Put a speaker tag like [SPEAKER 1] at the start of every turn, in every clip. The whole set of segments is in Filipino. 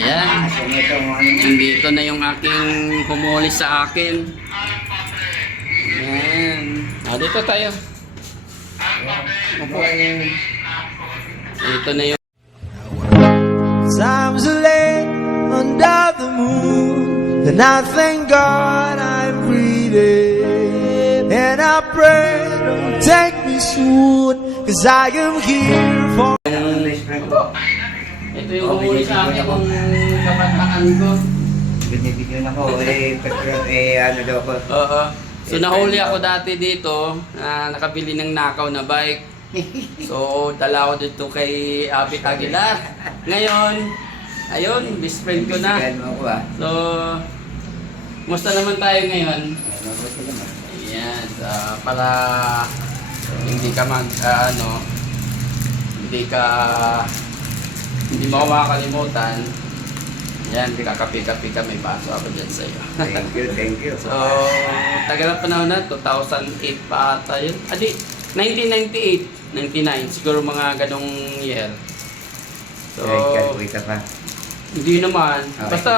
[SPEAKER 1] Ayan. Nandito na yung aking humuli sa akin. Ayan. Ah, dito tayo. Opo. Dito na yung
[SPEAKER 2] Times are late under the moon, and I thank God I'm breathing. And I pray, don't take me soon, cause I am here for.
[SPEAKER 1] Ito yung humuli sa akin kung kabataan ko.
[SPEAKER 3] Binibigyan ako. Eh, petrol, eh, ano daw ako.
[SPEAKER 1] Oo. So nahuli ako dati dito, na nakabili ng nakaw na bike. So dala ko dito kay Abit Aguilar. Ngayon, ayun, best friend ko na.
[SPEAKER 3] Ah.
[SPEAKER 1] So, musta naman tayo ngayon?
[SPEAKER 3] Ano?
[SPEAKER 1] Ayan, ah, para hindi ka mag, ah, ano, hindi ka, hindi mo makakalimutan. Yan, kakapi-kapi ka, may baso ako dyan sa'yo.
[SPEAKER 3] Thank you, thank you.
[SPEAKER 1] So, tagal na panahon na, 2008 pa ata yun. Adi, 1998, 99, siguro mga ganong year. So,
[SPEAKER 3] Eh, kalkulita pa.
[SPEAKER 1] hindi naman.
[SPEAKER 3] Okay.
[SPEAKER 1] Basta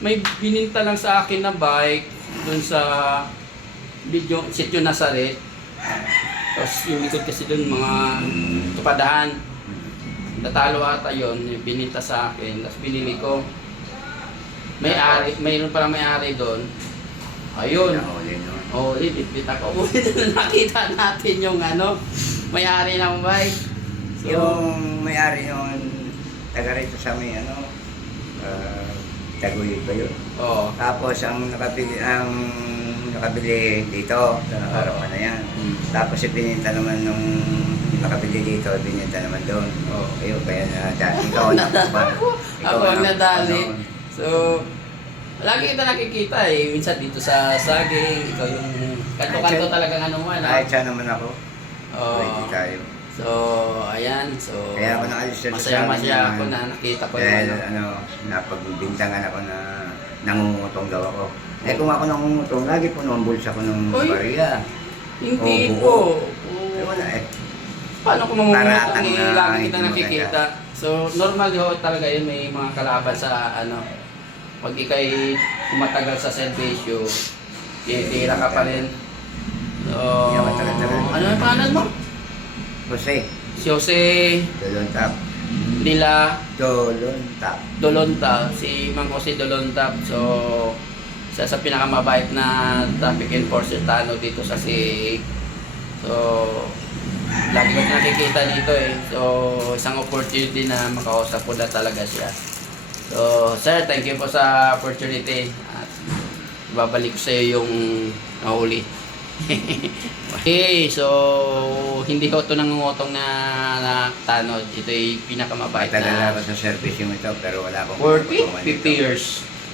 [SPEAKER 1] may bininta lang sa akin na bike dun sa video, sityo Nazaret. Tapos yung likod kasi dun mga tupadahan. Natalo ata yun, yung bininta sa akin. Tapos binili ko. May ari, mayroon palang may ari doon. Ayun.
[SPEAKER 3] No?
[SPEAKER 1] Oh, litbit ako. Nakita natin yung ano, may-ari ng bike. So,
[SPEAKER 3] Yung may-ari yung taga rito sa may ano, uh, Taguyod ba yun?
[SPEAKER 1] oh.
[SPEAKER 3] Tapos ang nakabili, ang nakabili dito, sa nakarapan na yan.
[SPEAKER 1] Mm.
[SPEAKER 3] Tapos ibininta naman nung nakabili dito, ibininta naman doon.
[SPEAKER 1] Oh.
[SPEAKER 3] Ayun, kaya na dati ikaw na
[SPEAKER 1] Ako ang nadali. So, lagi kita nakikita eh. Minsan dito sa saging, ikaw yung kanto-kanto talagang ano mo. Ano?
[SPEAKER 3] Kahit siya naman ako.
[SPEAKER 1] Oo.
[SPEAKER 3] Pwede tayo.
[SPEAKER 1] So, ayan. So,
[SPEAKER 3] Kaya ako nakalis sa
[SPEAKER 1] masaya-masaya
[SPEAKER 3] amin
[SPEAKER 1] ako na nakita ko yung ano.
[SPEAKER 3] ano, napagbintangan ako na nangungutong daw ako. Eh kung ako nangungutong, lagi po naman bulsa ko ng
[SPEAKER 1] Uy.
[SPEAKER 3] bariya.
[SPEAKER 1] Hindi
[SPEAKER 3] Oo,
[SPEAKER 1] po.
[SPEAKER 3] Eh wala eh.
[SPEAKER 1] Paano kung mamumutong
[SPEAKER 3] Paratang
[SPEAKER 1] eh,
[SPEAKER 3] na
[SPEAKER 1] lagi
[SPEAKER 3] hindi
[SPEAKER 1] kita
[SPEAKER 3] mo
[SPEAKER 1] nakikita. So, normal ho talaga yun. May mga kalaban sa ano. Pag ikay tumatagal sa servisyo, titira ka pa rin. So,
[SPEAKER 3] Hindi ako tagal-tagal.
[SPEAKER 1] ano yung pangalan mo?
[SPEAKER 3] Jose,
[SPEAKER 1] Si Jose
[SPEAKER 3] Dolon Tap.
[SPEAKER 1] nila
[SPEAKER 3] Dolon Tap.
[SPEAKER 1] Dolonta, si Mang Jose Dolonta. So, isa sa pinakamabait na traffic enforcer tano dito sa si So, lagi ko nakikita dito eh. So, isang opportunity na makausap ko na talaga siya. So, sir, thank you po sa opportunity. At babalik ko sa iyo yung nahuli. okay, so hindi ko ito nangungutong na, na tanod. Ito ay pinakamabait
[SPEAKER 3] Matagal na ako sa service yung ito, pero wala akong
[SPEAKER 1] 40?
[SPEAKER 3] pagkukuha
[SPEAKER 1] 50
[SPEAKER 3] nito.
[SPEAKER 1] years.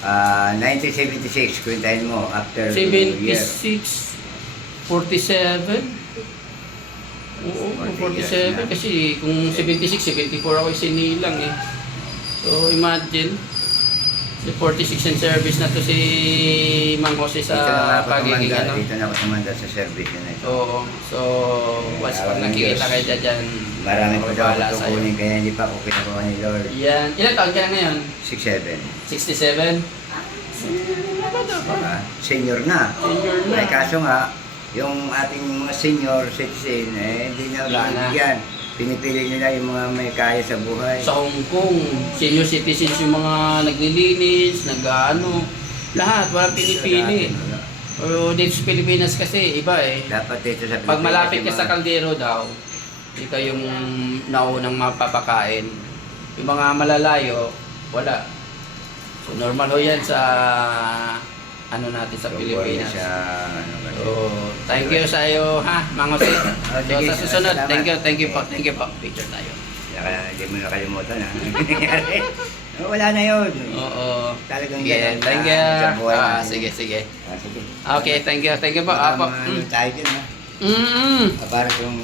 [SPEAKER 3] Ah, 1976, kwentahin mo, after year.
[SPEAKER 1] 76, 47. Oo,
[SPEAKER 3] 40 years
[SPEAKER 1] 47.
[SPEAKER 3] na.
[SPEAKER 1] Kasi kung 76, 74 ako sinilang eh. So imagine, si 46 in service na to si Mang Jose
[SPEAKER 3] Dito na
[SPEAKER 1] sa
[SPEAKER 3] ako
[SPEAKER 1] pagiging
[SPEAKER 3] tumanda,
[SPEAKER 1] ano.
[SPEAKER 3] dito na ako tumanda sa service yun ito.
[SPEAKER 1] Oo. So, once pag
[SPEAKER 3] Maraming
[SPEAKER 1] nakikita
[SPEAKER 3] Diyos.
[SPEAKER 1] kayo dyan dyan,
[SPEAKER 3] Marami pa daw
[SPEAKER 1] wala
[SPEAKER 3] ako
[SPEAKER 1] sa'yo.
[SPEAKER 3] tukunin, kaya hindi pa ako kinakuha ni Lord.
[SPEAKER 1] Yan. Ilan taon ka na ngayon?
[SPEAKER 3] 6'7".
[SPEAKER 1] 67?
[SPEAKER 3] Diba? Senior na.
[SPEAKER 1] Senior na.
[SPEAKER 3] Ay, kaso nga, yung ating mga senior citizen, eh, hindi na
[SPEAKER 1] Wala na.
[SPEAKER 3] Pinipili nila yung mga may kaya sa buhay.
[SPEAKER 1] sa Hong Kong, senior citizens yung mga naglilinis, nag-ano, lahat, walang pinipili.
[SPEAKER 3] Wala.
[SPEAKER 1] O dito sa Pilipinas kasi, iba eh.
[SPEAKER 3] Dapat dito sa
[SPEAKER 1] Pag malapit ka
[SPEAKER 3] Pilipinas,
[SPEAKER 1] sa kaldero daw, ikaw yung naunang mapapakain. Yung mga malalayo, wala. So normal ho yan sa ano natin sa
[SPEAKER 3] So,
[SPEAKER 1] Pilipinas.
[SPEAKER 3] Sa, ano, ba?
[SPEAKER 1] So, thank you sa iyo ha, Mang Jose. So,
[SPEAKER 3] sige,
[SPEAKER 1] sa susunod, thank you, thank you po, thank you po. Picture tayo.
[SPEAKER 3] Kaya hindi mo nakalimutan ha. Wala na yun.
[SPEAKER 1] Oo.
[SPEAKER 3] Talagang
[SPEAKER 1] Sige,
[SPEAKER 3] ganun
[SPEAKER 1] thank you.
[SPEAKER 3] sa buhay
[SPEAKER 1] Ah, sige, sige.
[SPEAKER 3] Ah, sige.
[SPEAKER 1] Okay, thank you, thank you po. Apo. Mm.
[SPEAKER 3] tayo din ha.
[SPEAKER 1] Mm.
[SPEAKER 3] Ah, Para kung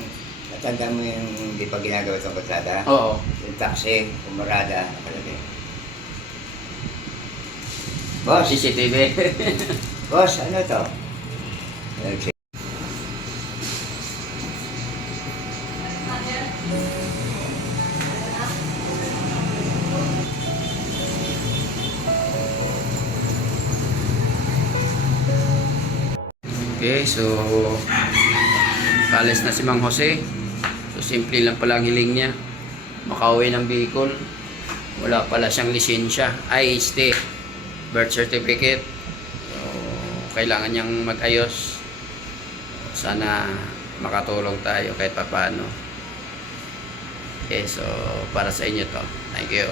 [SPEAKER 3] natanda mo yung hindi pa ginagawa itong kontrata,
[SPEAKER 1] Oo.
[SPEAKER 3] yung taxi, kumarada, Boss.
[SPEAKER 1] CCTV.
[SPEAKER 3] Boss, ano to? Okay.
[SPEAKER 1] Okay, so kalis na si Mang Jose. So simple lang pala ang hiling niya. Makauwi ng vehicle. Wala pala siyang lisensya. Ay, stay. Birth certificate. So, kailangan niyang mag-ayos. Sana makatulong tayo kahit papaano. Okay, so para sa inyo to. Thank you.